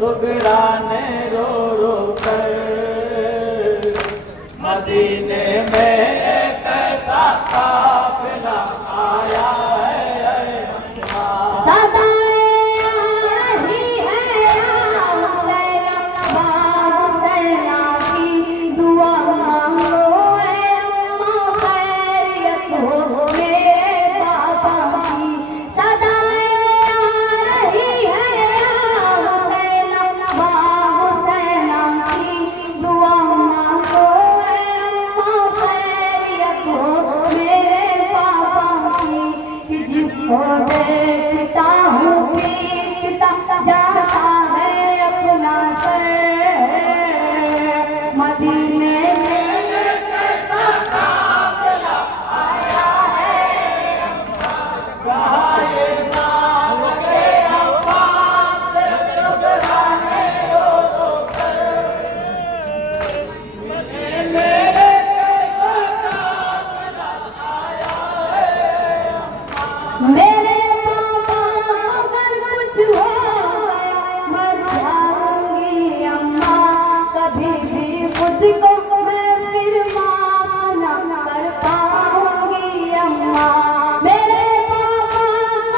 सुगराने रो रो कर मदीने में एक ऐसा काफिला आया है सदा देखता हूँ पीता जाता है अपना सर मदीने में कैसा काफिला आया है नाम के अब्बास शुकराने रो रो कर मदीने में कैसा काफिला आया है मेरे पापा अगर कुछ हो गया मर जाऊंगी अम्मा कभी भी खुद को मैं फिर माफ न कर पाऊंगी अम्मा मेरे पापा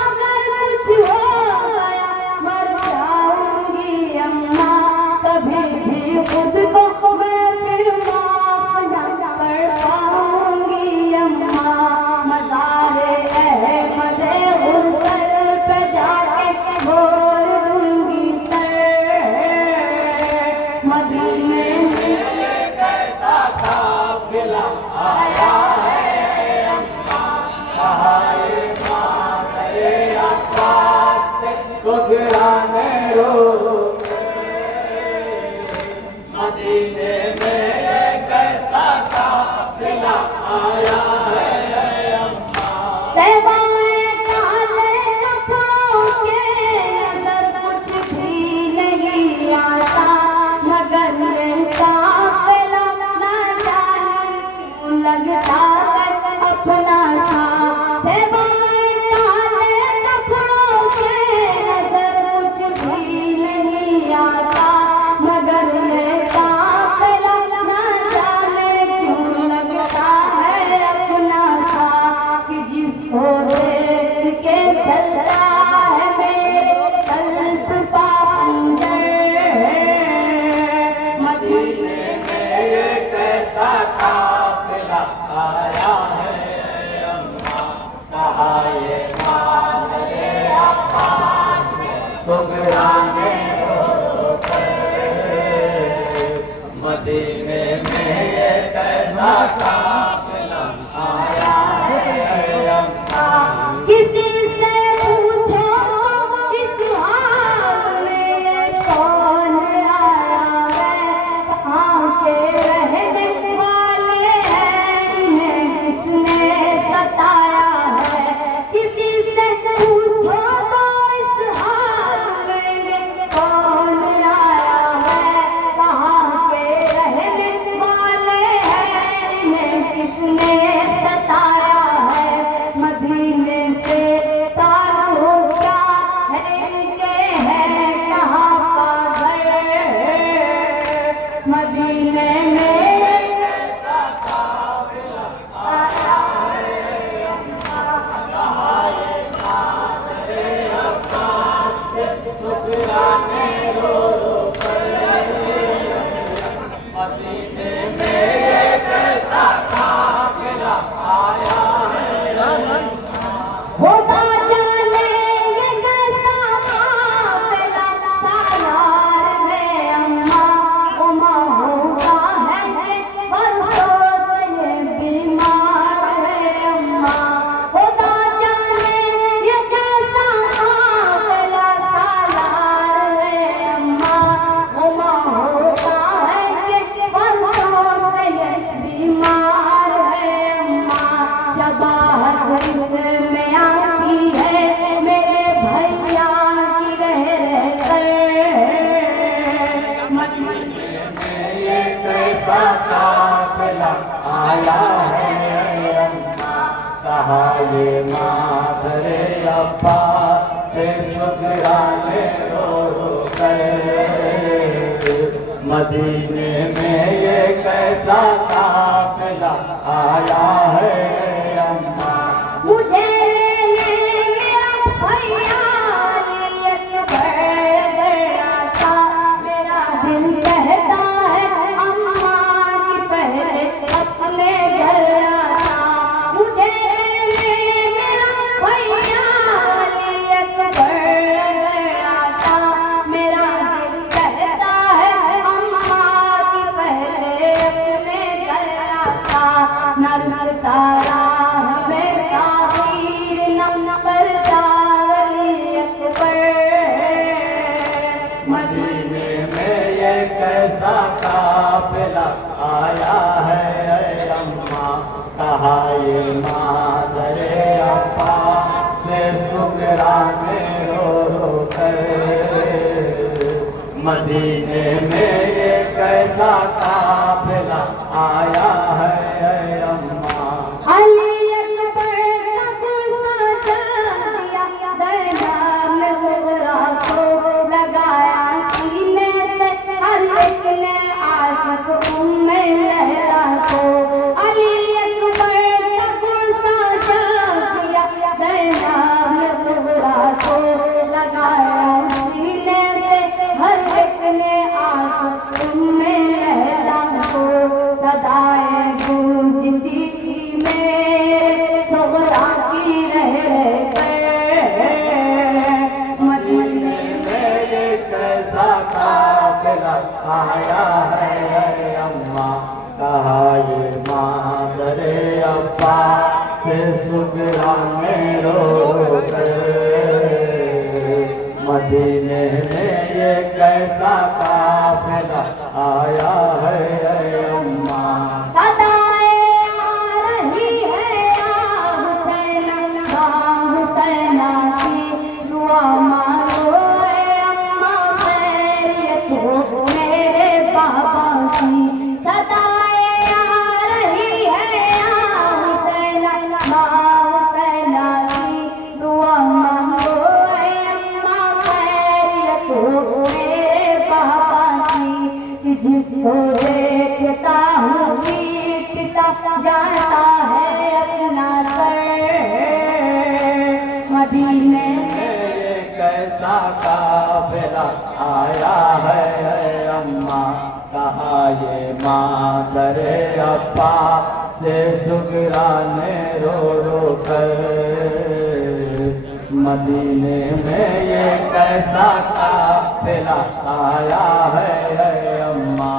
अगर कुछ हो गया मर जाऊंगी अम्मा कभी भी खुद को मैं फिर माफ न कर पाऊंगी अम्मा मज़ारे अहमदे गुरसल पे जाके बोल दूंगी सर मदीने में कैसा काफिला आया है सुगराने रो रो आया है अम्मा, कहा ये मादरे अब्बा से शुक्राने रो रो कर। मदीने में ये कैसा काफिला आया है अम्मा। मुझे मेरा भैया गया था, मेरा दिल कहता है अम्मा की पहले अपने घर आता। मुझे मेरा भैया गया था, मेरा दिल कहता है अम्मा की पहले अपने घर आता। नर तारा हमें ताहीर न करता वली अकबर। मदीने में ये कैसा काफिला आया है अम्मा, कहा ये मादरे अब्बा से शुक्राने रो रो कर। मदीने में ये कैसा काफिला आया है अम्मा। अली अकबर का गुस्सा जल दिया, ज़ैनब ने ज़ुहरा को लगाया सीने से, हर एक ने आशिक उम्मे लहरा को। अली अकबर का गुस्सा जल दिया, ज़ैनब ने ज़ुहरा को लगाया सीने से, हर एक ने आशिक उम्मे लहरा को। सदाएं गूंजती थी मेरे ज़ुहरा की रह कर। मदीने में ये कैसा काफिला आया है अम्मा, कहा ये मादरे अब्बा से शुक्राने रो रो कर। मदीने में ये कैसा काफिला आया है अम्मा। सदाएं आ रही है या हुसैन, हुसैना की दुआ मांगो ए अम्मा, खैरियत हो मेरे बाबा की। सदाएं आ रही है या हुसैन, हुसैना की दुआ मांगो ए अम्मा, खैरियत हो मेरे बाबा की। कि जिसको देखता हूँ पीटता जाता है अपना सर। मदीने ये कैसा काफिला आया है अम्मा, कहा ये मादरे अब्बा से शुक्राने रो रो कर। मदीने में ये कैसा काफिला आया है अम्मा।